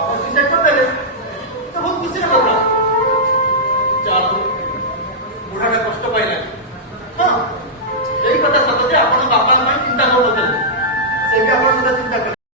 ଆପଣ ଚିନ୍ତା କରିଦେଲେ ତ ବହୁତ ଖୁସିର କଥା। ଚାଲ ବୁଢ଼ାଟା କଷ୍ଟ ପାଇଲାନି। ହଁ ଏଇ କଥା ସତ ଯେ ଆପଣ ବାପା ପାଇଁ ଚିନ୍ତା କରୁନଥିଲେ, ସେ ବି ଆପଣଙ୍କ କଥା ଚିନ୍ତା କଲେ।